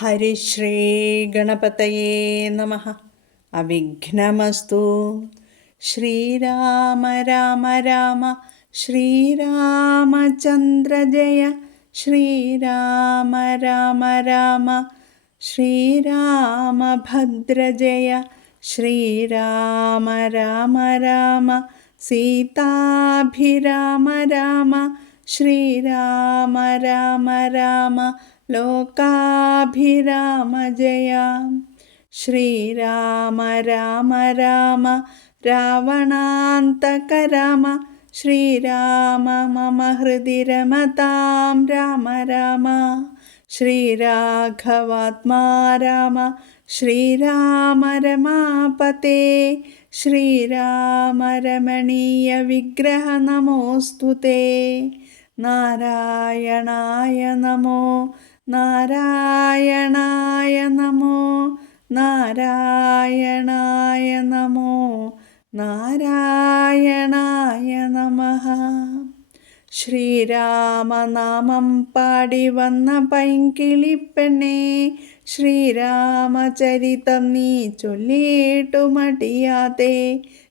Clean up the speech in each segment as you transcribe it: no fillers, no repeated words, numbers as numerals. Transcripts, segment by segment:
ഹരിശ്രീ ഗണപതയേ നമഃ. അവിഘ്നമസ്തു. ശ്രീരാമ രാമ രാമ ശ്രീരാമചന്ദ്ര ജയ. ശ്രീരാമ രാമ രാമ ശ്രീരാമഭദ്ര ജയ. ശ്രീരാമ രാമ രാമ സീതാഭിരാമ രാമ. ശ്രീരാമ രാമ രാമ ലോകാഭിരാമ ജയ. ശ്രീരാമ രാമ രാമ രാവണാന്തക രാമ. ശ്രീരാമ മമ ഹൃദി രമതാം രാമ രാമ. ശ്രീരാഘവാത്മാ രാമ. ശ്രീരാമ രമാപതേ. ശ്രീരാമ രമണീയ വിഗ്രഹ നമോസ്തുതേ. നാരായണായ നമോ നാരായണായ നമോ നാരായണായ നമോ നാരായണായ നമഃ. ശ്രീരാമനാമം പാടി വന്ന പൈങ്കിളിപ്പെണ്ണേ, ശ്രീരാമചരിതം നീ ചൊല്ലിയിട്ടു മടിയാതെ.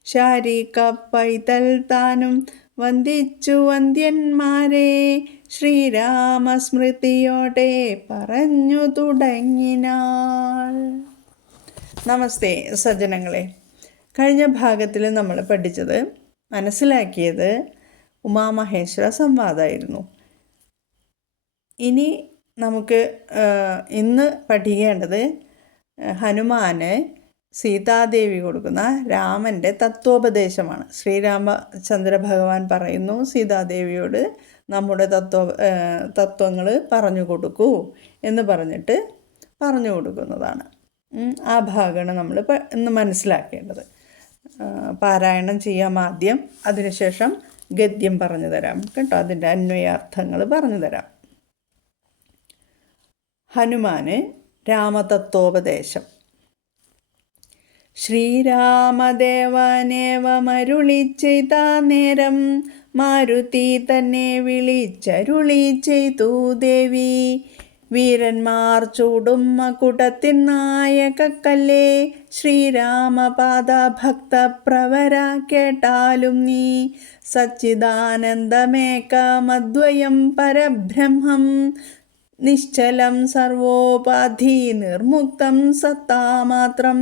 ശാരിക പൈതൽ താനും വന്ദിച്ചു വന്ദ്യന്മാരെ, ശ്രീരാമസ്മൃതിയോടെ പറഞ്ഞു തുടങ്ങിനാൾ. നമസ്തേ സജ്ജനങ്ങളെ. കഴിഞ്ഞ ഭാഗത്തിൽ നമ്മൾ പഠിച്ചത്, മനസ്സിലാക്കിയത് ഉമാമഹേശ്വര സംവാദമായിരുന്നു. ഇനി നമുക്ക് ഇന്ന് പഠിക്കേണ്ടത് ഹനുമാന് സീതാദേവി കൊടുക്കുന്ന രാമൻ്റെ തത്വോപദേശമാണ്. ശ്രീരാമചന്ദ്ര ഭഗവാൻ പറയുന്നു സീതാദേവിയോട് നമ്മുടെ തത്വങ്ങൾ പറഞ്ഞു കൊടുക്കൂ എന്ന് പറഞ്ഞിട്ട് പറഞ്ഞു കൊടുക്കുന്നതാണ്. ആ ഭാഗമാണ് നമ്മൾ ഇന്ന് മനസ്സിലാക്കേണ്ടത്. പാരായണം ചെയ്യാം ആദ്യം, അതിനുശേഷം ഗദ്യം പറഞ്ഞു തരാം കേട്ടോ. അതിൻ്റെ അന്വയാർത്ഥങ്ങൾ പറഞ്ഞു തരാം. ഹനുമാന് രാമതത്വോപദേശം. ശ്രീരാമദേവനേവമരുളി ചെയ്ത നേരം, മാരുതി തന്നെ വിളിച്ചരുളി ചെയ്തു ദേവി. വീരന്മാർ ചൂടും മകുടത്തിൻ നായകക്കല്ലേ, ശ്രീരാമപാദ ഭക്തപ്രവര കേട്ടാലും നീ. സച്ചിദാനന്ദമേകമദ്വയം പരബ്രഹ്മം, നിശ്ചലം സർവോപാധി നിർമുക്തം സത്താമാത്രം.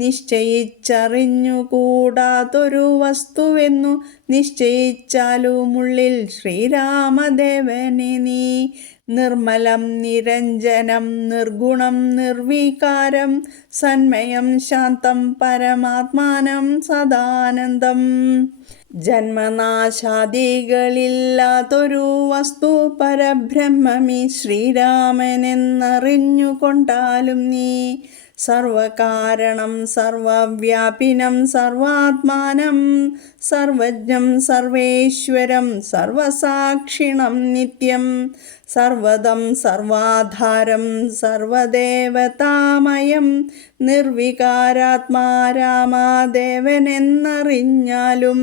നിശ്ചയിച്ചറിഞ്ഞുകൂടാതൊരു വസ്തുവെന്നു നിശ്ചയിച്ചാലുമുള്ളിൽ ശ്രീരാമദേവനെ നീ. നിർമ്മലം നിരഞ്ജനം നിർഗുണം നിർവികാരം, സന്മയം ശാന്തം പരമാത്മാനം സദാനന്ദം. ജന്മനാശാദികളില്ലാത്തൊരു വസ്തു പരബ്രഹ്മമീ ശ്രീരാമനെന്നറിഞ്ഞുകൊണ്ടാലും നീ. സർവകാരണം സർവവ്യാപിനം സർവാത്മാനം, സർവജ്ഞം സർവേശ്വരം സർവസാക്ഷിണം നിത്യം. സർവദം സർവാധാരം സർവദേവതാമയം, നിർവികാരാത്മാ രാമദേവനെന്നറിഞ്ഞാലും.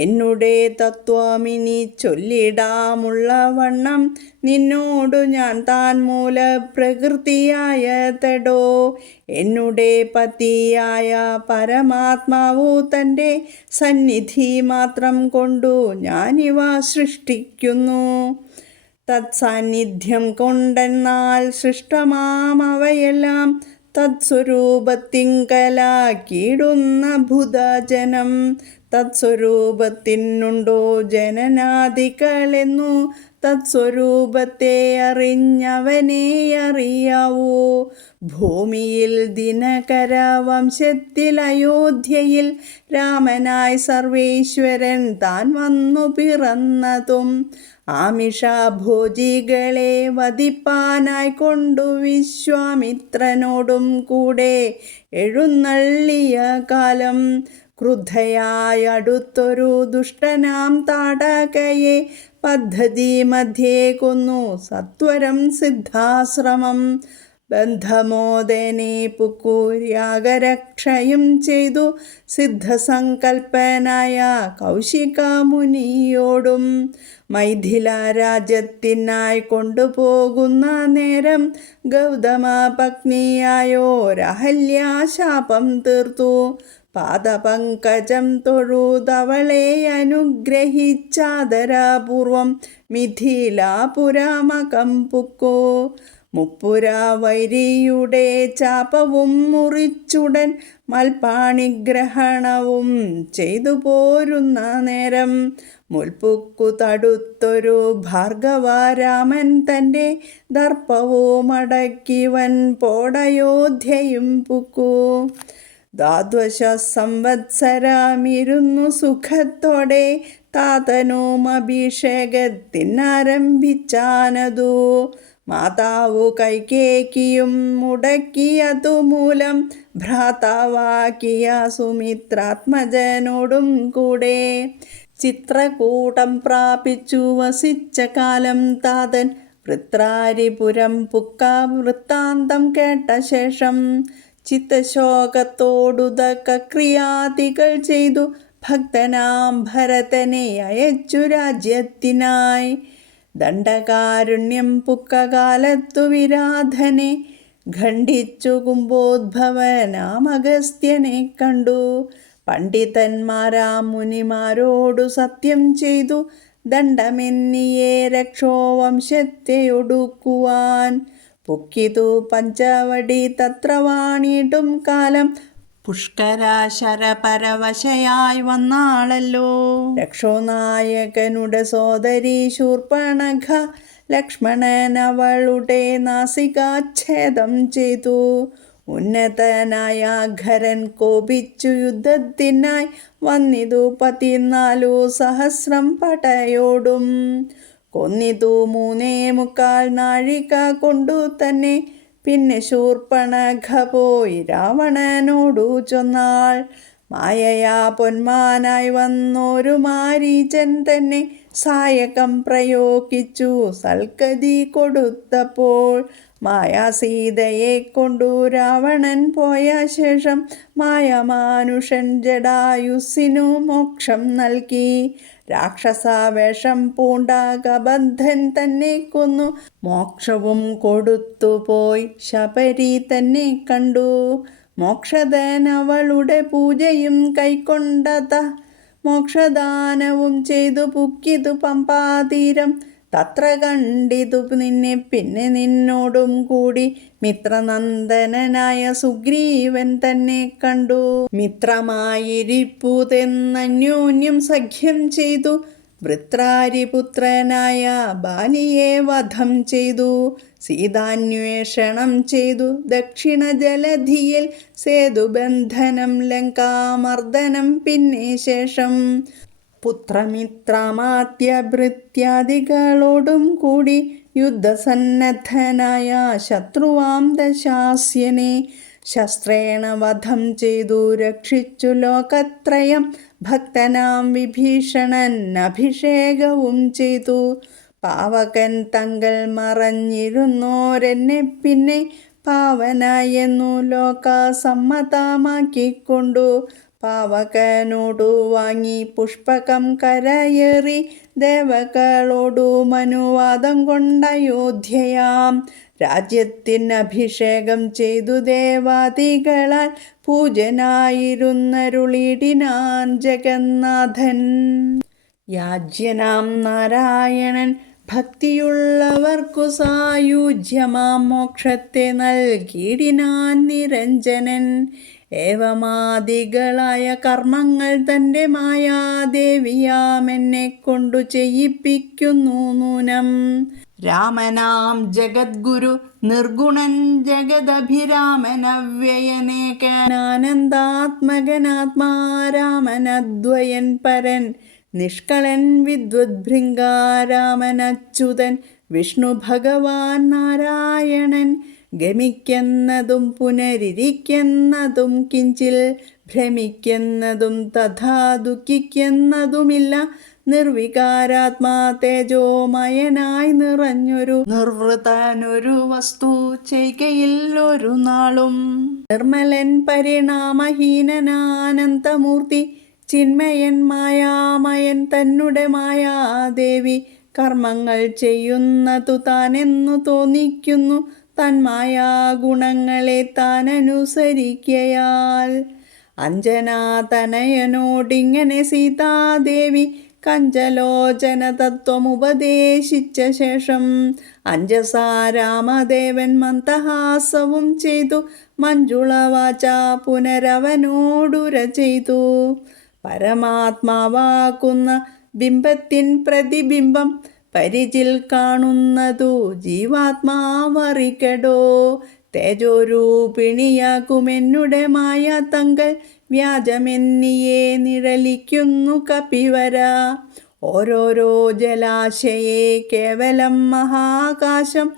എന്നുടെ തത്വമിനി ചൊല്ലിടാമുള്ള വണ്ണം, നിന്നോടു ഞാൻ താൻ മൂലപ്രകൃതിയായതെടോ. എന്നുടെ പതിയായ പരമാത്മാവു തൻ്റെ സന്നിധി മാത്രം കൊണ്ടു ഞാനിവ സൃഷ്ടിക്കുന്നു. തത്സാന്നിധ്യം കൊണ്ടെന്നാൽ സൃഷ്ടമാമവയെല്ലാം തത്സ്വരൂപത്തിങ്കലാക്കിയിടുന്ന ഭൂതജനം. തത്സ്വരൂപത്തിനുണ്ടോ ജനനാദികളെന്നു, തത്സ്വരൂപത്തെ അറിഞ്ഞവനെ അറിയാവൂ. ഭൂമിയിൽ ദിനകര വംശത്തിൽ അയോധ്യയിൽ രാമനായി സർവേശ്വരൻ താൻ വന്നു പിറന്നതും, ആമിഷഭോജികളെ വധിപ്പാനായി കൊണ്ടു വിശ്വാമിത്രനോടും കൂടെ എഴുന്നള്ളിയ കാലം. ക്രുദ്ധയായി അടുത്തൊരു ദുഷ്ടനാം താടകയെ പദ്ധതി മധ്യേ കൊന്നു സത്വരം സിദ്ധാശ്രമം. ബന്ധമോദനെ പുക്കു യാഗരക്ഷയും ചെയ്തു സിദ്ധസങ്കൽപ്പനായ കൗശികമുനിയോടും മൈഥില രാജ്യത്തിനായി കൊണ്ടുപോകുന്ന നേരം ഗൗതമ പത്നിയായോരഹല്യാശാപം തീർത്തു. പാദപങ്കജം തൊഴുതവളെ അനുഗ്രഹിച്ചാദരപൂർവം മിഥിലാപുരമകം പുക്കു. മുപ്പുരവൈരിയുടെ ചാപവും മുറിച്ചുടൻ മൽപാണിഗ്രഹണവും ചെയ്തു പോരുന്ന നേരം മുൽപ്പുക്കു തടുത്തൊരു ഭാർഗവരാമൻ തൻ്റെ ദർപ്പവുമടക്കിവൻ പോടയോധ്യയും പുക്കു. ദ്വാദശ സംവത്സരമിരുന്നു സുഖത്തോടെ താതനും അഭിഷേകത്തിനാരംഭിച്ചാനതു. മാതാവു കൈകേയിയും മുടക്കിയതു മൂലം ഭ്രാതാവാക്കിയ സുമിത്രാത്മജനോടും കൂടെ ചിത്രകൂടം പ്രാപിച്ചു വസിച്ച കാലം താതൻ വൃത്രാരിപുരം പുക്ക. വൃത്താന്തം കേട്ട ശേഷം ചിത്തശോകത്തോടുതക ക്രിയാദികൾ ചെയ്തു ഭക്തനാം ഭരതനെ അയച്ചു രാജ്യത്തിനായി. ദണ്ഡകാരുണ്യം പുക്ക കാലത്തു വിരാധനെ ഖണ്ഡിച്ചു കുംഭോദ്ഭവനാമഗസ്ത്യനെ കണ്ടു. പണ്ഡിതന്മാരാം മുനിമാരോടു സത്യം ചെയ്തു ദണ്ഡമെന്നിയെ രക്ഷോവംശത്തെ ഒടുക്കുവാൻ. പുക്കിതു പഞ്ചവടി തത്ര വാണിടും കാലം പുഷ്കരാശരപരവശയായി വന്നാളല്ലോ. രക്ഷോനായകനുടെ സോദരി ശൂർപ്പണഖ ലക്ഷ്മണൻ അവളുടെ നാസികാച്ഛേദം ചെയ്തു. ഉന്നതനായ ഖരൻ കോപിച്ചു യുദ്ധത്തിനായി വന്നിതു 14,000 പടയോടും. കൊന്നിതു 3.25 നാഴിക കൊണ്ടു തന്നെ. പിന്നെ ശൂർപ്പണഖ പോയി രാവണനോടു ചൊന്നാൾ. മായയാ പൊന്മാനായി വന്നൊരു മാരീചൻ തന്നെ സായകം പ്രയോഗിച്ചു സൽക്കതി കൊടുത്തപ്പോൾ മായാസീതയെ കൊണ്ടു രാവണൻ പോയ ശേഷം മായമാനുഷൻ ജടായുസ്സിനു മോക്ഷം നൽകി. രാക്ഷസവേഷം പൂണ്ട കബന്ധൻ തന്നെ കൊന്നു മോക്ഷവും കൊടുത്തുപോയി ശബരി തന്നെ കണ്ടു. മോക്ഷദൻ അവളുടെ പൂജയും കൈക്കൊണ്ടത മോക്ഷദാനവും ചെയ്തു പുക്കിതു പമ്പാതീരം. തത്ര കണ്ടിതു നിന്നെ പിന്നെ നിന്നോടും കൂടി മിത്രനന്ദനായ സുഗ്രീവൻ തന്നെ കണ്ടു. മിത്രമായിരിപ്പുതെന്നന്യോന്യം സഖ്യം ചെയ്തു വൃത്രാരിപുത്രനായ ബാലിയെ വധം ചെയ്തു. സീതാന്വേഷണം ചെയ്തു ദക്ഷിണ ജലധിയിൽ സേതുബന്ധനം ലങ്കാമർദ്ദനം പിന്നെ ശേഷം പുത്രമിത്രമാത്യഭൃത്യാദികളോടും കൂടി യുദ്ധസന്നദ്ധനായ ശത്രുവാം ദശാസ്യനെ ശസ്ത്രേണ വധം ചെയ്തു രക്ഷിച്ചു ലോകത്രയം. ഭക്തനാം വിഭീഷണൻ അഭിഷേകവും ചെയ്തു. പാവകൻ തങ്ങൾ മറഞ്ഞിരുന്നോരെന്നെ പിന്നെ പാവനായെന്നു ലോകസമ്മതമാക്കിക്കൊണ്ടു പാവകനോടു വാങ്ങി പുഷ്പകം കരയേറി ദേവകളോടു മനുവാദം കൊണ്ടയോധ്യയാം രാജ്യത്തിനഭിഷേകം ചെയ്തു ദേവാദികളാൽ പൂജനായിരുന്നരുളിടിനാൻ ജഗന്നാഥൻ. യാജ്യനാം നാരായണൻ ഭക്തിയുള്ളവർക്കു സായുജ്യമാം മോക്ഷത്തെ നൽകിയിടിനാൻ നിരഞ്ജനൻ. ഏവമാദികളായ കർമ്മങ്ങൾ തൻ്റെ മായാദേവിയാമെന്നെ കൊണ്ടു ചെയ്യിപ്പിക്കുന്നു നൂനം. രാമനാം ജഗദ്ഗുരു നിർഗുണൻ ജഗദഭിരാമനവ്യയനേകാനന്ദാത്മകനാത്മാരാമനദ്വയൻ പരൻ നിഷ്കളൻ വിദ്വദ്ഭൃംഗാരാമനച്യുതൻ വിഷ്ണു ഭഗവാൻ നാരായണൻ ഗമിക്കുന്നതും പുനരിരിക്കുന്നതും കിഞ്ചിൽ ഭ്രമിക്കുന്നതും തഥാ ദുഃഖിക്കുന്നതുമില്ല. നിർവികാരാത്മാ തേജോമയനായി നിറഞ്ഞൊരു നിർവൃതനൊരു വസ്തു ചെയ്കയിൽ ഒരു നാളും. നിർമ്മലൻ പരിണാമഹീനനാനന്ദമൂർത്തി ചിന്മയൻ മായാമയൻ തന്നെ മായാദേവി കർമ്മങ്ങൾ ചെയ്യുന്നതു താനെന്നു തോന്നിക്കുന്നു തന്മായാഗുണങ്ങളെ താൻ അനുസരിക്കയാൽ. അഞ്ജനാതനയനോടിങ്ങനെ സീതാദേവി കഞ്ചലോചന തത്വമുപദേശിച്ച ശേഷം അഞ്ജസാ രാമദേവൻ മന്ദഹാസവും ചെയ്തു മഞ്ജുളവാച പുനരവനോടുര ചെയ്തു. പരമാത്മാവാക്കുന്ന ബിംബത്തിൻ പ്രതിബിംബം പരിചിൽ കാണുന്നതു ജീവാത്മാവറികടോ. തേജോരൂപിണിയാക്കുമെന്നുടെ മായ തങ്കൾ വ്യാജമെന്നിയെ നിഴലിക്കുന്നു കപിവര. ഓരോരോ ജലാശയെ കേവലം മഹാകാശം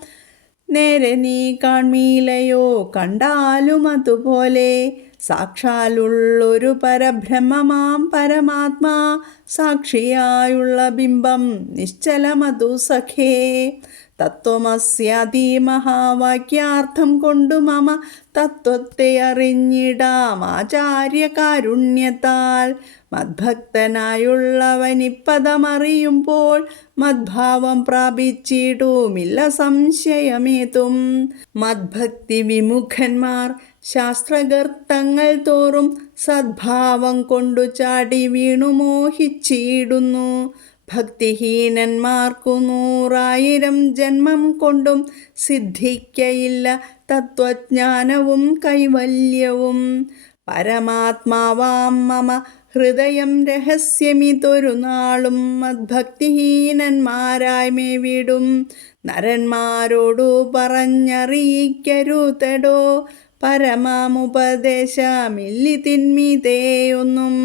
നേരെ നീ കാൺമീലയോ കണ്ടാലും അതുപോലെ. സാക്ഷാലുള്ളൊരു പരബ്രഹ്മമാം പരമാത്മാ സാക്ഷിയായുള്ള ബിംബം നിശ്ചലമതു സഖേ. തത്വമസ്യാദി മഹാവാക്യാർത്ഥം കൊണ്ടു മമ തത്വത്തെ അറിഞ്ഞിടാം ആചാര്യകാരുണ്യത്താൽ. മദ്ഭക്തനായുള്ളവനിപ്പദമറിയുമ്പോൾ മദ്ഭാവം പ്രാപിച്ചിടുമില്ല സംശയമേതും. മദ്ഭക്തി വിമുഖന്മാർ ശാസ്ത്രഗർത്തങ്ങൾ തോറും സദ്ഭാവം കൊണ്ടു ചാടി വീണു മോഹിച്ചിടുന്നു. ഭക്തിഹീനന്മാർക്കു 100,000 ജന്മം കൊണ്ടും സിദ്ധിക്കയില്ല തത്വജ്ഞാനവും കൈവല്യവും. പരമാത്മാവാം മമ ഹൃദയം രഹസ്യമിതൊരു നാളും മദ്ഭക്തിഹീനന്മാരായി മേവിടും നരന്മാരോടു പറഞ്ഞറിയിക്കരുതടോ. പരമമുപദേശമില്ലിതിന്മിതേയൊന്നും.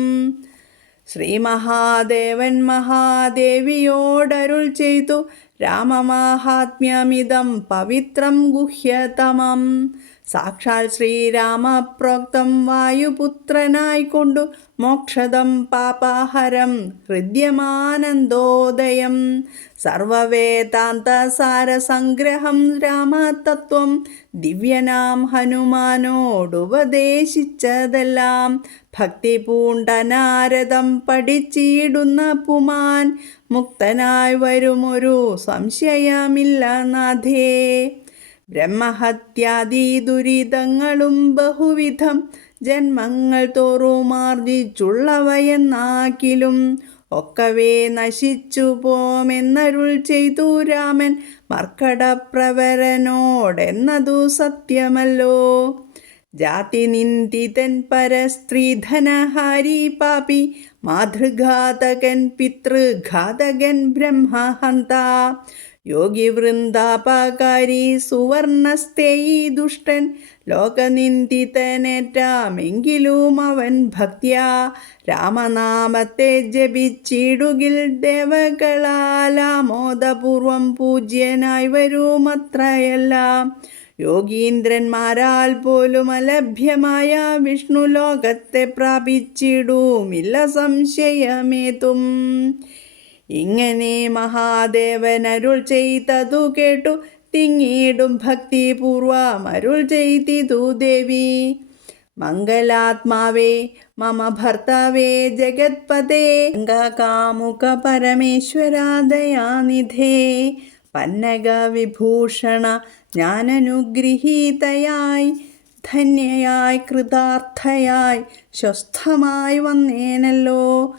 ശ്രീ മഹാദേവൻ മഹാദേവിയോടരുൾ ചെയ്തു രാമമാഹാത്മ്യമിതം പവിത്രം ഗുഹ്യതമം. സാക്ഷാൽ ശ്രീരാമപ്രോക്തം വായുപുത്രനായിക്കൊണ്ടു മോക്ഷദം പാപഹരം ഹൃദ്യമാനന്ദോദയം. സർവവേദാന്തസാരസംഗ്രഹം രാമതത്വം ദിവ്യനാം ഹനുമാനോടുപദേശിച്ചതെല്ലാം ഭക്തി പൂണ്ട നാരദം പഠിച്ചിടുന്ന പുമാൻ മുക്തനായി വരുമൊരു സംശയമില്ല നാഥേ. ബ്രഹ്മഹത്യാദി ദുരിതങ്ങളും ബഹുവിധം ജന്മങ്ങൾ തോറുമാർജിച്ചുള്ളവയെന്നാക്കിലും ഒക്കവേ നശിച്ചു പോമെന്നരുൾ ചെയ്തു രാമൻ മർക്കടപ്രവരനോടെന്നതു സത്യമല്ലോ. ജാതി നിന്ദിതൻ പരസ്ത്രീധനഹാരി പാപി മാതൃഘാതകൻ പിതൃഘാതകൻ ബ്രഹ്മഹന്ത യോഗി വൃന്ദാപകാരി സുവർണസ്തേയി ദുഷ്ടൻ ലോകനിന്ദിതനേറ്റാമെങ്കിലും അവൻ ഭക്ത്യാ രാമനാമത്തെ ജപിച്ചിടുകിൽ ദേവകളാലാമോദപൂർവം പൂജ്യനായി വരുമത്രയെല്ലാം. യോഗീന്ദ്രന്മാരാൽ പോലും അലഭ്യമായ വിഷ്ണു ലോകത്തെ പ്രാപിച്ചിടുമില്ല സംശയമേതും. ഇങ്ങനെ മഹാദേവൻ അരുൾ ചെയ്തതു കേട്ടു തിങ്ങിയിടും ഭക്തിപൂർവം അരുൾ ചെയ്തിതു ദേവി. മംഗലാത്മാവേ മമ ഭർത്താവേ ജഗത്പദേ ഗംഗാകാമുക പരമേശ്വര ദയാനിധേ പന്നഗ വിഭൂഷണ ജ്ഞാനനുഗൃഹീതയായി ധന്യയായി കൃതാർത്ഥയായി സ്വസ്ഥമായി വന്നേനല്ലോ.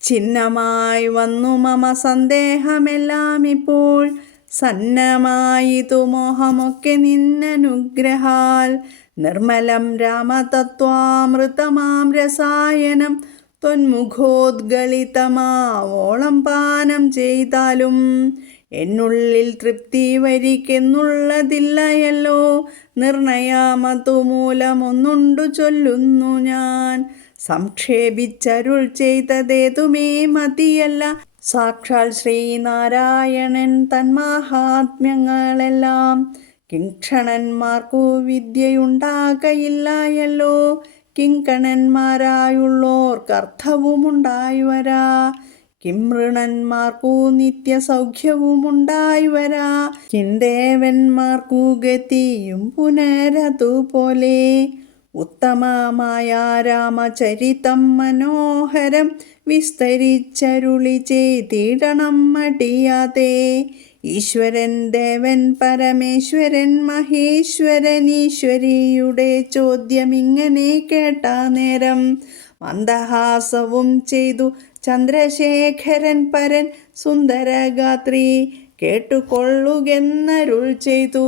ചിഹ്നമായി വന്നു മമ സന്ദേഹമെല്ലാം ഇപ്പോൾ സന്നമായിതു മോഹമൊക്കെ നിന്നനുഗ്രഹാൽ. നിർമ്മലം രാമതത്വാമൃതമാം രസായനം ത്വന്മുഖോദ്ഗളിതമാവോളം പാനം ചെയ്താലും എന്നുള്ളിൽ തൃപ്തി വരിക്കെന്നുള്ളതില്ലയല്ലോ. നിർണയമതു മൂലമൊന്നുണ്ടു ചൊല്ലുന്നു ഞാൻ. സംക്ഷേപിച്ചരുൾ ചെയ്തതേതുമേ മതിയല്ല. സാക്ഷാൽ ശ്രീനാരായണൻ തന്മാഹാത്മ്യങ്ങളെല്ലാം കിങ്കണന്മാർക്കു വിദ്യയുണ്ടാകയില്ലയല്ലോ, കിങ്കണന്മാരായുള്ളോർക്കർത്ഥവുമുണ്ടായി വരാ. കിംമൃണന്മാർക്കു നിത്യസൗഖ്യവുമുണ്ടായി വരാ. കിംദേവന്മാർക്കു ഗതിയും പുനരതുപോലെ. ഉത്തമമായ രാമചരിതം മനോഹരം വിസ്തരിച്ചരുളി ചെയ്തിടണം മടിയാതെ. ഈശ്വരൻ ദേവൻ പരമേശ്വരൻ മഹേശ്വരൻ ഈശ്വരിയുടെ ചോദ്യമിങ്ങനെ കേട്ട നേരം മന്ദഹാസവും ചെയ്തു ചന്ദ്രശേഖരൻ പരൻ സുന്ദരഗാത്രി. കേട്ടുകൊള്ളുകെന്നരുൾ ചെയ്തു.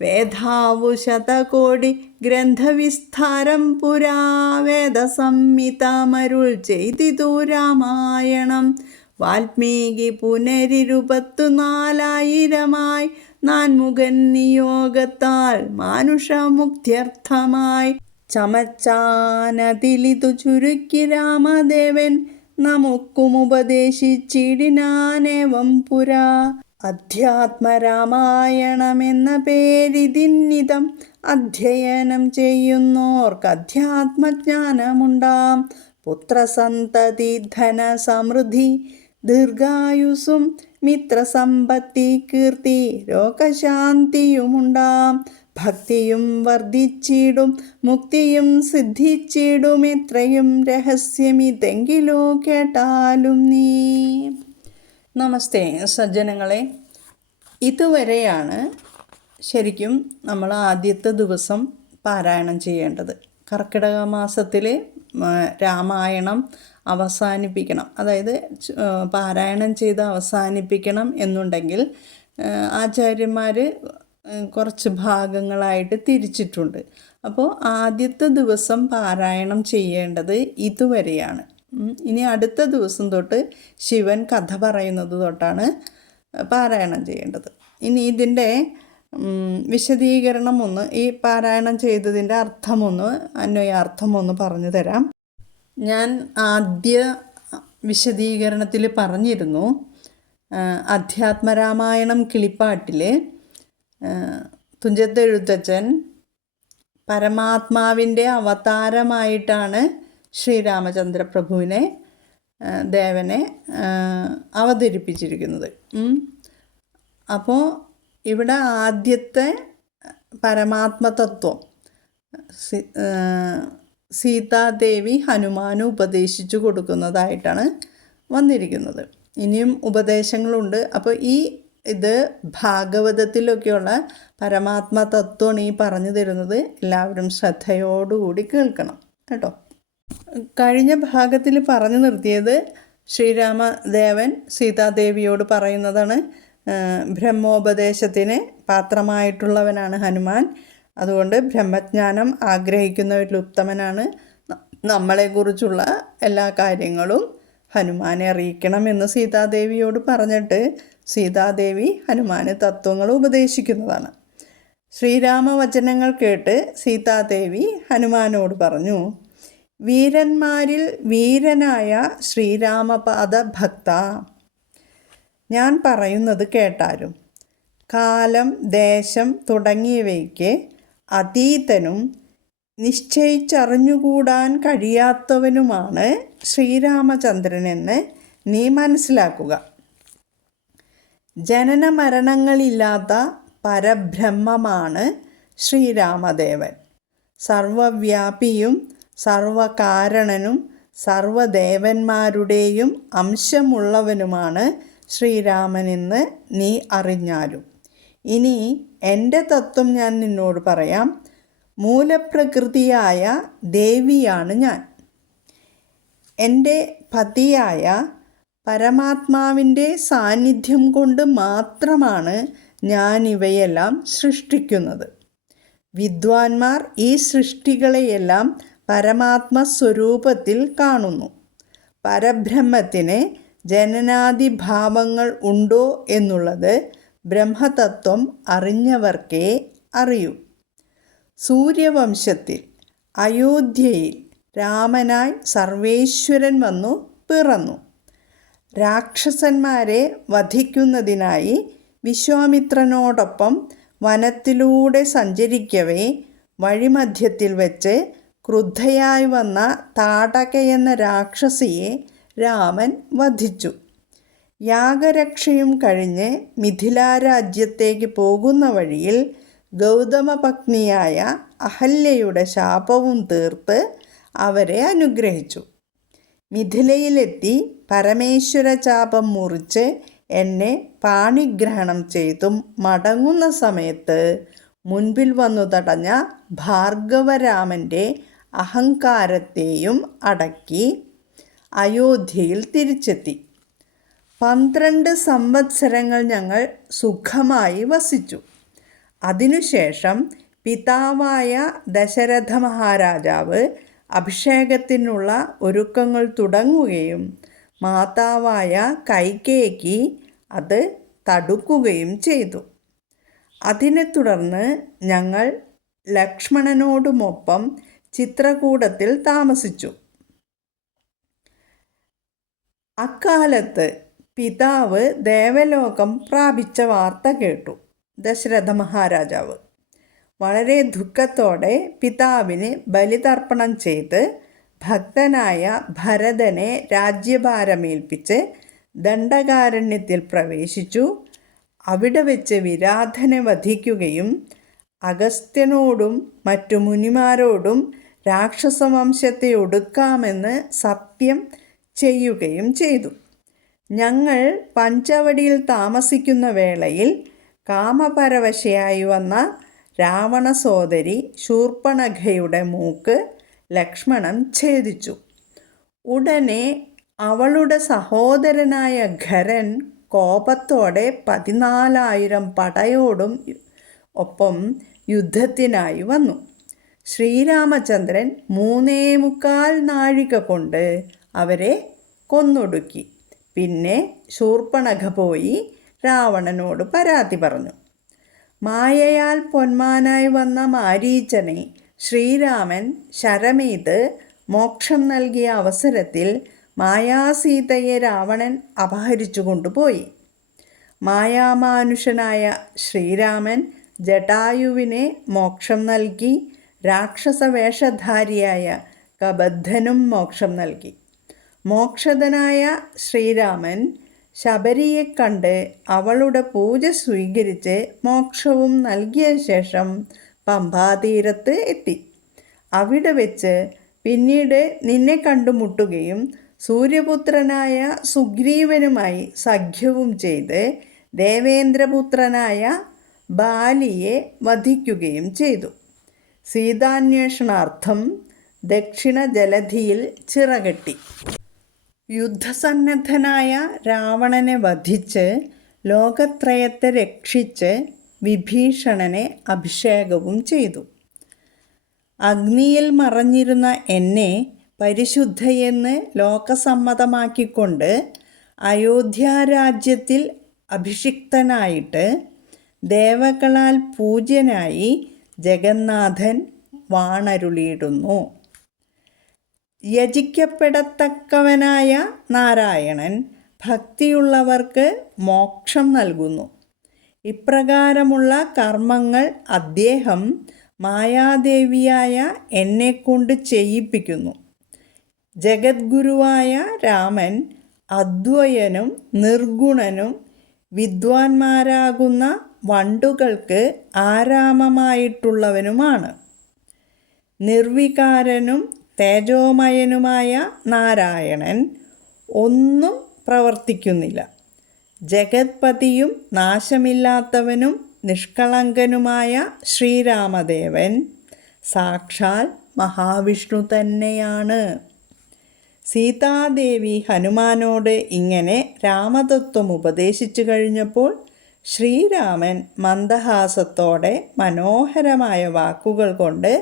വേദാവു ശതകോടി ഗ്രന്ഥവിസ്താരം പുരാ. വേദസംഹിതമരുൾ ചെയ്തിതു രാമായണം. വാൽമീകി പുനരിരുപത്തുനാലായിരമായി നാൻമുഖൻ നിയോഗത്താൽ മാനുഷമുക്ത്യർത്ഥമായി ചമച്ചാനതിലിതു ചുരുക്കി രാമദേവൻ നമുക്കുമുപദേശിച്ചിടിനാനേവം പുരാ. അധ്യാത്മരാമായണമെന്ന പേരിതിന്നിതം അധ്യയനം ചെയ്യുന്നോർക്ക് അധ്യാത്മജ്ഞാനമുണ്ടാം. പുത്രസന്തതി ധനസമൃദ്ധി ദീർഘായുസ്സും മിത്രസമ്പത്തി കീർത്തി രോഗശാന്തിയുമുണ്ടാം. ഭക്തിയും വർദ്ധിച്ചിടും മുക്തിയും സിദ്ധിച്ചിടും. എത്രയും രഹസ്യമിതെങ്കിലോ കേട്ടാലും നീ. നമസ്തേ സജ്ജനങ്ങളെ, ഇതുവരെയാണ് ശരിക്കും നമ്മൾ ആദ്യത്തെ ദിവസം പാരായണം ചെയ്യേണ്ടത്. കർക്കിടക മാസത്തിൽ രാമായണം അവസാനിപ്പിക്കണം, അതായത് പാരായണം ചെയ്ത് അവസാനിപ്പിക്കണം എന്നുണ്ടെങ്കിൽ ആചാര്യന്മാർ കുറച്ച് ഭാഗങ്ങളായിട്ട് തിരിച്ചിട്ടുണ്ട്. അപ്പോൾ ആദ്യത്തെ ദിവസം പാരായണം ചെയ്യേണ്ടത് ഇതുവരെയാണ്. ഇനി അടുത്ത ദിവസം തൊട്ട് ശിവൻ കഥ പറയുന്നത് തൊട്ടാണ് പാരായണം ചെയ്യേണ്ടത്. ഇനി ഇതിൻ്റെ വിശദീകരണം ഒന്ന്, ഈ പാരായണം ചെയ്തതിൻ്റെ അന്വയാർത്ഥമൊന്ന് പറഞ്ഞു തരാം. ഞാൻ ആദ്യ വിശദീകരണത്തിൽ പറഞ്ഞിരുന്നു, അധ്യാത്മരാമായണം കിളിപ്പാട്ടിൽ തുഞ്ചത്തെഴുത്തച്ഛൻ പരമാത്മാവിൻ്റെ അവതാരമായിട്ടാണ് ശ്രീരാമചന്ദ്ര പ്രഭുവിനെ ദേവനെ അവതരിപ്പിച്ചിരിക്കുന്നത്. അപ്പോൾ ഇവിടെ ആദ്യത്തെ പരമാത്മതത്വം സീതാദേവി ഹനുമാന് ഉപദേശിച്ചു കൊടുക്കുന്നതായിട്ടാണ് വന്നിരിക്കുന്നത്. ഇനിയും ഉപദേശങ്ങളുണ്ട്. അപ്പോൾ ഇത് ഭാഗവതത്തിലൊക്കെയുള്ള പരമാത്മതത്വമാണ് ഈ പറഞ്ഞു തരുന്നത്. എല്ലാവരും ശ്രദ്ധയോടുകൂടി കേൾക്കണം കേട്ടോ. കഴിഞ്ഞ ഭാഗത്തിൽ പറഞ്ഞു നിർത്തിയത് ശ്രീരാമദേവൻ സീതാദേവിയോട് പറയുന്നതാണ്, ബ്രഹ്മോപദേശത്തിന് പാത്രമായിട്ടുള്ളവനാണ് ഹനുമാൻ. അതുകൊണ്ട് ബ്രഹ്മജ്ഞാനം ആഗ്രഹിക്കുന്നവരിൽ ഉത്തമനാണ്. നമ്മളെക്കുറിച്ചുള്ള എല്ലാ കാര്യങ്ങളും ഹനുമാനെ അറിയിക്കണമെന്ന് സീതാദേവിയോട് പറഞ്ഞിട്ട് സീതാദേവി ഹനുമാന് തത്വങ്ങൾ ഉപദേശിക്കുന്നതാണ്. ശ്രീരാമവചനങ്ങൾ കേട്ട് സീതാദേവി ഹനുമാനോട് പറഞ്ഞു, വീരന്മാരിൽ വീരനായ ശ്രീരാമപാദ ഭക്ത, ഞാൻ പറയുന്നത് കേട്ടാലും. കാലം ദേശം തുടങ്ങിയവയ്ക്ക് അതീതനും നിശ്ചയിച്ചറിഞ്ഞുകൂടാൻ കഴിയാത്തവനുമാണ് ശ്രീരാമചന്ദ്രനെന്ന് നീ മനസ്സിലാക്കുക. ജനന മരണങ്ങളില്ലാത്ത പരബ്രഹ്മമാണ് ശ്രീരാമദേവൻ. സർവവ്യാപിയും സർവകാരണനും സർവദേവന്മാരുടെയും അംശമുള്ളവനുമാണ് ശ്രീരാമനെന്ന് നീ അറിഞ്ഞാലും. ഇനി എൻ്റെ തത്വം ഞാൻ നിന്നോട് പറയാം. മൂലപ്രകൃതിയായ ദേവിയാണ് ഞാൻ. എൻ്റെ പതിയായ പരമാത്മാവിൻ്റെ സാന്നിധ്യം കൊണ്ട് മാത്രമാണ് ഞാൻ ഇവയെല്ലാം സൃഷ്ടിക്കുന്നത്. വിദ്വാൻമാർ ഈ സൃഷ്ടികളെയെല്ലാം പരമാത്മസ്വരൂപത്തിൽ കാണുന്നു. പരബ്രഹ്മത്തിന് ജനനാദിഭാവങ്ങൾ ഉണ്ടോ എന്നുള്ളത് ബ്രഹ്മതത്വം അറിഞ്ഞവർക്കേ അറിയൂ. സൂര്യവംശത്തിൽ അയോധ്യയിൽ രാമനായി സർവേശ്വരൻ വന്നു പിറന്നു. രാക്ഷസന്മാരെ വധിക്കുന്നതിനായി വിശ്വാമിത്രനോടൊപ്പം വനത്തിലൂടെ സഞ്ചരിക്കവേ വഴിമധ്യത്തിൽ വെച്ച് ക്രുദ്ധയായി വന്ന താടകയെന്ന രാക്ഷസിയെ രാമൻ വധിച്ചു. യാഗരക്ഷയും കഴിഞ്ഞ് മിഥിലാരാജ്യത്തേക്ക് പോകുന്ന വഴിയിൽ ഗൗതമപത്നിയായ അഹല്യയുടെ ശാപവും തീർത്ത് അവരെ അനുഗ്രഹിച്ചു. മിഥിലയിലെത്തി പരമേശ്വര ചാപം മുറിച്ച് എന്നെ പാണിഗ്രഹണം ചെയ്തും മടങ്ങുന്ന സമയത്ത് മുൻപിൽ വന്നു തടഞ്ഞ ഭാർഗവരാമൻ്റെ അഹങ്കാരത്തെയും അടക്കി അയോധ്യയിൽ തിരിച്ചെത്തി. 12 സംവത്സരങ്ങൾ ഞങ്ങൾ സുഖമായി വസിച്ചു. അതിനുശേഷം പിതാവായ ദശരഥ മഹാരാജാവ് അഭിഷേകത്തിനുള്ള ഒരുക്കങ്ങൾ തുടങ്ങുകയും മാതാവായ കൈകേയിക്ക് അത് തടുക്കുകയും ചെയ്തു. അതിനെ തുടർന്ന് ഞങ്ങൾ ലക്ഷ്മണനോടുമൊപ്പം ചിത്രകൂടത്തിൽ താമസിച്ചു. അക്കാലത്ത് പിതാവ് ദേവലോകം പ്രാപിച്ച വാർത്ത കേട്ടു. ദശരഥ മഹാരാജാവ് വളരെ ദുഃഖത്തോടെ പിതാവിന് ബലിതർപ്പണം ചെയ്ത് ഭക്തനായ ഭരതനെ രാജ്യഭാരമേൽപ്പിച്ച് ദണ്ഡകാരണ്യത്തിൽ പ്രവേശിച്ചു. അവിടെ വെച്ച് വിരാധനെ വധിക്കുകയും അഗസ്ത്യനോടും മറ്റു മുനിമാരോടും രാക്ഷസവംശത്തെ ഒടുക്കാമെന്ന് സത്യം ചെയ്യുകയും ചെയ്തു. ഞങ്ങൾ പഞ്ചവടിയിൽ താമസിക്കുന്ന വേളയിൽ കാമപരവശയായി വന്ന രാവണ സോദരി ശൂർപ്പണഖയുടെ മൂക്ക് ലക്ഷ്മണൻ ഛേദിച്ചു. ഉടനെ അവളുടെ സഹോദരനായ ഖരൻ കോപത്തോടെ 14,000 പടയോടും ഒപ്പം യുദ്ധത്തിനായി വന്നു. ശ്രീരാമചന്ദ്രൻ 3.25 നാഴിക കൊണ്ട് അവരെ കൊന്നൊടുക്കി. പിന്നെ ശൂർപ്പണഖ പോയി രാവണനോട് പരാതി പറഞ്ഞു. മായയാൽ പൊന്മാനായി വന്ന മാരീചനെ ശ്രീരാമൻ ശരമേത് മോക്ഷം നൽകിയ അവസരത്തിൽ മായാസീതയെ രാവണൻ അപഹരിച്ചു കൊണ്ടുപോയി. മായാമാനുഷനായ ശ്രീരാമൻ ജടായുവിനെ മോക്ഷം നൽകി. രാക്ഷസവേഷധാരിയായ കബദ്ധനും മോക്ഷം നൽകി. മോക്ഷദനായ ശ്രീരാമൻ ശബരിയെ കണ്ട് അവളുടെ പൂജ സ്വീകരിച്ച് മോക്ഷവും നൽകിയ ശേഷം പമ്പാതീരത്ത് എത്തി. അവിടെ വെച്ച് പിന്നീട് നിന്നെ കണ്ടുമുട്ടുകയും സൂര്യപുത്രനായ സുഗ്രീവനുമായി സഖ്യവും ചെയ്ത് ദേവേന്ദ്രപുത്രനായ ബാലിയെ വധിക്കുകയും ചെയ്തു. സീതാന്വേഷണാർത്ഥം ദക്ഷിണ ജലധിയിൽ ചിറകെട്ടി. യുദ്ധസന്നദ്ധനായ രാവണനെ വധിച്ച് ലോകത്രയത്തെ രക്ഷിച്ച് വിഭീഷണനെ അഭിഷേകവും ചെയ്തു. അഗ്നിയിൽ മറഞ്ഞിരുന്ന എന്നെ പരിശുദ്ധയെന്ന് ലോകസമ്മതമാക്കിക്കൊണ്ട് അയോധ്യാരാജ്യത്തിൽ അഭിഷിക്തനായിട്ട് ദേവകളാൽ പൂജ്യനായി ജഗന്നാഥൻ വാണരുളിയിടുന്നു. യജിക്കപ്പെടത്തക്കവനായ നാരായണൻ ഭക്തിയുള്ളവർക്ക് മോക്ഷം നൽകുന്നു. ഇപ്രകാരമുള്ള കർമ്മങ്ങൾ അദ്ദേഹം മായാദേവിയായ എന്നെക്കൊണ്ട് ചെയ്യിപ്പിക്കുന്നു. ജഗദ്ഗുരുവായ രാമൻ അദ്വയനും നിർഗുണനും വിദ്വാൻമാരാകുന്ന വണ്ടുകൾക്ക് ആരാമമായിട്ടുള്ളവനുമാണ്. നിർവികാരനും തേജോമയനുമായ നാരായണൻ ഒന്നും പ്രവർത്തിക്കുന്നില്ല. ജഗത്പതിയും നാശമില്ലാത്തവനും നിഷ്കളങ്കനുമായ ശ്രീരാമദേവൻ സാക്ഷാൽ മഹാവിഷ്ണു തന്നെയാണ്. സീതാദേവി ഹനുമാനോട് ഇങ്ങനെ രാമതത്വം ഉപദേശിച്ചു കഴിഞ്ഞപ്പോൾ ശ്രീരാമൻ മന്ദഹാസത്തോടെ മനോഹരമായ വാക്കുകൾ കൊണ്ട്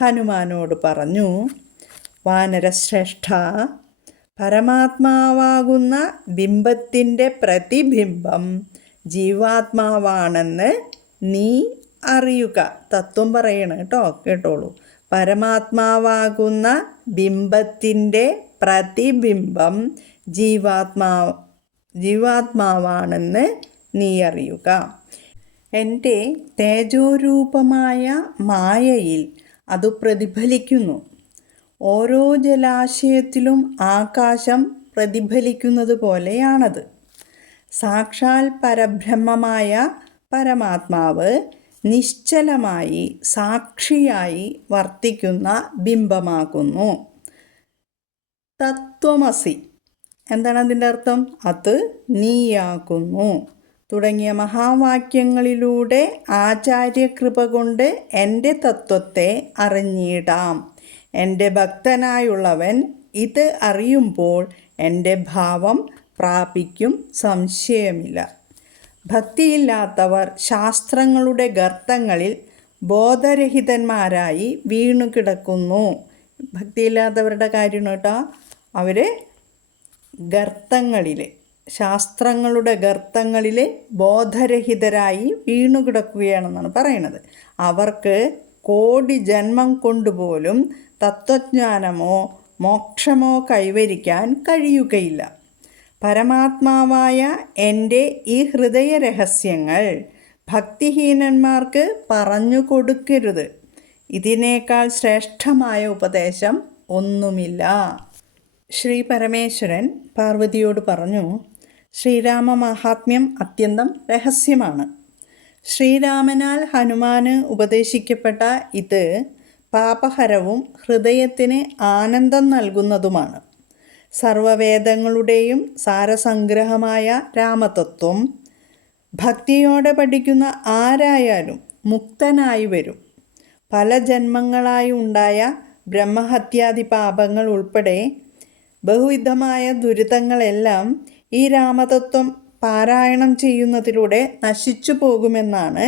ഹനുമാനോട് പറഞ്ഞു: വാനരശ്രേഷ്ഠ, പരമാത്മാവാകുന്ന ബിംബത്തിൻ്റെ പ്രതിബിംബം ജീവാത്മാവാണെന്ന് നീ അറിയുക. തത്വം പറയണം കേട്ടോളൂ. പരമാത്മാവാകുന്ന ബിംബത്തിൻ്റെ പ്രതിബിംബം ജീവാത്മാവാണെന്ന് നീ അറിയുക. എൻ്റെ തേജോരൂപമായ മായയിൽ അത് പ്രതിഫലിക്കുന്നു. ഓരോ ജലാശയത്തിലും ആകാശം പ്രതിഫലിക്കുന്നത് പോലെയാണത്. സാക്ഷാൽ പരബ്രഹ്മമായ പരമാത്മാവ് നിശ്ചലമായി സാക്ഷിയായി വർത്തിക്കുന്ന ബിംബമാകുന്നു. തത്വമസി എന്താണ് അതിൻ്റെ അർത്ഥം? അത് നീയാകുന്നു തുടങ്ങിയ മഹാവാക്യങ്ങളിലൂടെ ആചാര്യകൃപ കൊണ്ട് എൻ്റെ തത്വത്തെ അറിഞ്ഞിടാം. എൻ്റെ ഭക്തനായുള്ളവൻ ഇത് അറിയുമ്പോൾ എൻ്റെ ഭാവം പ്രാപിക്കും, സംശയമില്ല. ഭക്തിയില്ലാത്തവർ ശാസ്ത്രങ്ങളുടെ ഗർത്തങ്ങളിൽ ബോധരഹിതന്മാരായി വീണുകിടക്കുന്നു. ഭക്തിയില്ലാത്തവരുടെ കാര്യമാണ് കേട്ടോ. അവർ ശാസ്ത്രങ്ങളുടെ ഗർത്തങ്ങളിൽ ബോധരഹിതരായി വീണുകിടക്കുകയാണെന്നാണ് പറയുന്നത്. അവർക്ക് കോടി ജന്മം കൊണ്ടുപോലും തത്വജ്ഞാനമോ മോക്ഷമോ കൈവരിക്കാൻ കഴിയുകയില്ല. പരമാത്മാവായ എൻ്റെ ഈ ഹൃദയരഹസ്യങ്ങൾ ഭക്തിഹീനന്മാർക്ക് പറഞ്ഞു കൊടുക്കരുത്. ഇതിനേക്കാൾ ശ്രേഷ്ഠമായ ഉപദേശം ഒന്നുമില്ല. ശ്രീ പരമേശ്വരൻ പാർവതിയോട് പറഞ്ഞു, ശ്രീരാമ മഹാത്മ്യം അത്യന്തം രഹസ്യമാണ്. ശ്രീരാമനാൽ ഹനുമാന് ഉപദേശിക്കപ്പെട്ട ഇത് പാപഹരവും ഹൃദയത്തിന് ആനന്ദം നൽകുന്നതുമാണ്. സർവവേദങ്ങളുടെയും സാരസംഗ്രഹമായ രാമതത്വം ഭക്തിയോടെ പഠിക്കുന്ന ആരായാലും മുക്തനായി വരും. പല ജന്മങ്ങളായി ഉണ്ടായ ബ്രഹ്മഹത്യാദി പാപങ്ങൾ ഉൾപ്പെടെ ബഹുവിധമായ ദുരിതങ്ങളെല്ലാം ഈ രാമതത്വം പാരായണം ചെയ്യുന്നതിലൂടെ നശിച്ചു പോകുമെന്നാണ്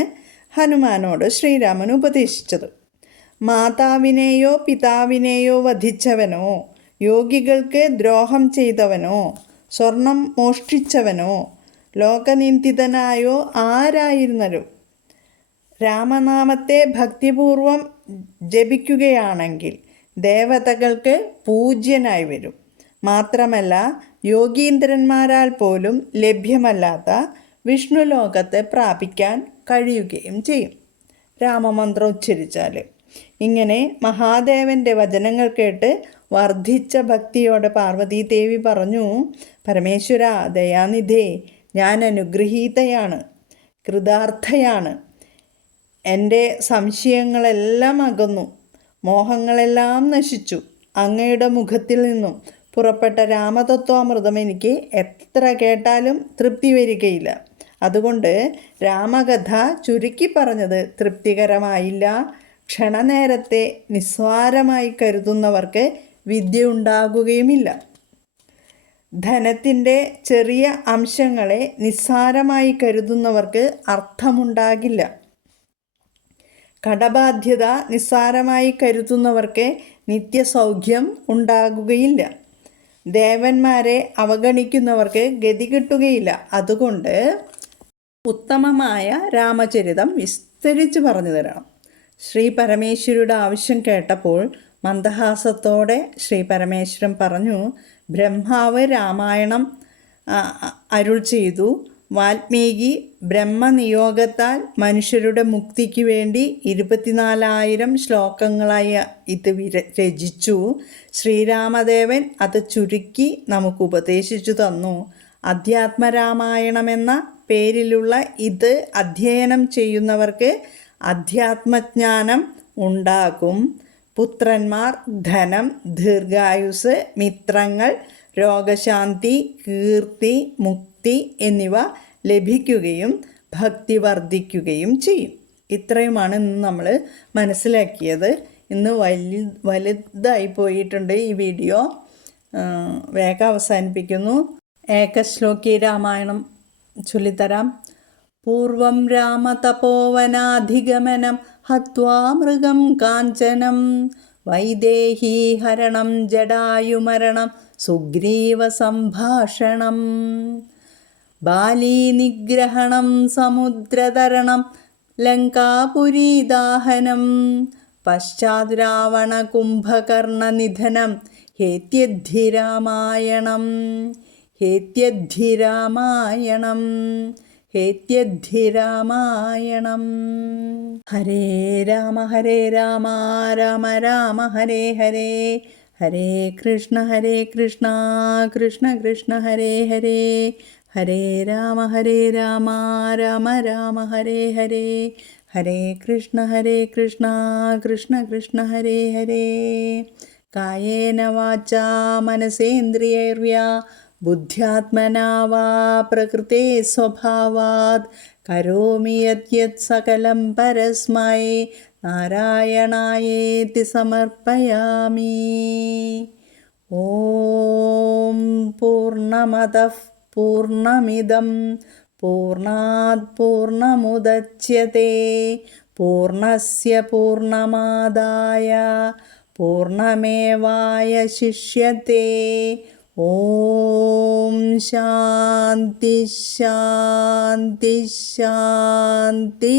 ഹനുമാനോട് ശ്രീരാമൻ ഉപദേശിച്ചത്. മാതാവിനെയോ പിതാവിനെയോ വധിച്ചവനോ, യോഗികൾക്ക് ദ്രോഹം ചെയ്തവനോ, സ്വർണം മോഷ്ടിച്ചവനോ, ലോകനിന്ദിതനായോ ആരായിരുന്നാലും രാമനാമത്തെ ഭക്തിപൂർവം ജപിക്കുകയാണെങ്കിൽ ദേവതകൾക്ക് പൂജ്യനായി വരും. മാത്രമല്ല, യോഗീന്ദ്രന്മാരാൽ പോലും ലഭ്യമല്ലാത്ത വിഷ്ണുലോകത്തെ പ്രാപിക്കാൻ കഴിയുകയും ചെയ്യും രാമമന്ത്രം ഉച്ചരിച്ചാൽ. ഇങ്ങനെ മഹാദേവൻ്റെ വചനങ്ങൾ കേട്ട് വർദ്ധിച്ച ഭക്തിയോടെ പാർവതീദേവി പറഞ്ഞു, പരമേശ്വര ദയാനിധേ, ഞാൻ അനുഗ്രഹീതയാണ്, കൃതാർത്ഥയാണ്. എൻ്റെ സംശയങ്ങളെല്ലാം അകന്നു, മോഹങ്ങളെല്ലാം നശിച്ചു. അങ്ങയുടെ മുഖത്തിൽ നിന്നും പുറപ്പെട്ട രാമതത്വാമൃതം എനിക്ക് എത്ര കേട്ടാലും തൃപ്തി വരികയില്ല. അതുകൊണ്ട് രാമകഥ ചുരുക്കി പറഞ്ഞത് തൃപ്തികരമായില്ല. ക്ഷണനേരത്തെ നിസ്സാരമായി കരുതുന്നവർക്ക് വിദ്യ ഉണ്ടാകുകയുമില്ല. ധനത്തിൻ്റെ ചെറിയ അംശങ്ങളെ നിസ്സാരമായി കരുതുന്നവർക്ക് അർത്ഥമുണ്ടാകില്ല. കടബാധ്യത നിസ്സാരമായി കരുതുന്നവർക്ക് നിത്യസൗഖ്യം ഉണ്ടാകുകയില്ല. ദേവന്മാരെ അവഗണിക്കുന്നവർക്ക് ഗതി കിട്ടുകയില്ല. അതുകൊണ്ട് ഉത്തമമായ രാമചരിതം വിസ്തരിച്ച് പറഞ്ഞു തരണം. ശ്രീ പരമേശ്വരിയുടെ ആവശ്യം കേട്ടപ്പോൾ മന്ദഹാസത്തോടെ ശ്രീ പരമേശ്വരൻ പറഞ്ഞു, ബ്രഹ്മാവ് രാമായണം അരുൾ ചെയ്തു. വാൽമീകി ബ്രഹ്മനിയോഗത്താൽ മനുഷ്യരുടെ മുക്തിക്ക് വേണ്ടി 24,000 ശ്ലോകങ്ങളായി ഇത് രചിച്ചു. ശ്രീരാമദേവൻ അത് ചുരുക്കി നമുക്ക് ഉപദേശിച്ചു തന്നു. അധ്യാത്മരാമായണമെന്ന പേരിലുള്ള ഇത് അധ്യയനം ചെയ്യുന്നവർക്ക് അധ്യാത്മജ്ഞാനം ഉണ്ടാകും. പുത്രന്മാർ, ധനം, ദീർഘായുസ്, മിത്രങ്ങൾ, രോഗശാന്തി, കീർത്തി, മുക്തി എന്നിവ ലഭിക്കുകയും ഭക്തി വർദ്ധിക്കുകയും ചെയ്യും. ഇത്രയുമാണ് ഇന്ന് നമ്മൾ മനസ്സിലാക്കിയത്. ഇന്ന് വലുതായി പോയിട്ടുണ്ട് ഈ വീഡിയോ. വേഗം അവസാനിപ്പിക്കുന്നു. ഏകശ്ലോകി രാമായണം ചൊല്ലിത്തരാം. പൂർവം രാമതപോവനാധിഗമനം ഹത്വാ മൃഗം കാഞ്ചനം വൈദേഹീഹരണം ജടായുമരണം സുഗ്രീവസംഭാഷണം ബാലീനിഗ്രഹണം സമുദ്രതരണം ലങ്കാപുരീദാഹനം പശ്ചാത് രാവണകുംഭകർണനിധനം ഹേത്യദ്ധിരാമായണം. ഹേത്യദ്ധിരാമായണം. ഹരേ രാമ രാമ രാമ ഹരേ ഹരേ, ഹരേ കൃഷ്ണ കൃഷ്ണ കൃഷ്ണ ഹരേ ഹരേ, ഹരേ രാമ രാമ രാമ ഹരേ ഹരേ, ഹരേ കൃഷ്ണ കൃഷ്ണ കൃഷ്ണ ഹരേ ഹരേ. കായേന വാചാ മനസേന്ദ്രിയൈർവാ ബുദ്ധ്യാത്മനാ വാ പ്രകൃതേ സ്വഭാവാത് കരോമി യദ്യത് സകലം പരസ്മൈ നാരായണായേതി സമർപ്പയാമി. ഓം പൂർണ്ണമദഃ പൂർണ്ണമിദം പൂർണ്ണാത് പൂർണ്ണമുദച്യത്തെ പൂർണ്ണസ്യ പൂർണ്ണമാദായ പൂർണ്ണമേവാവശിഷ്യത്തെ. ഓം ശാന്തി ശാന്തി ശാന്തി.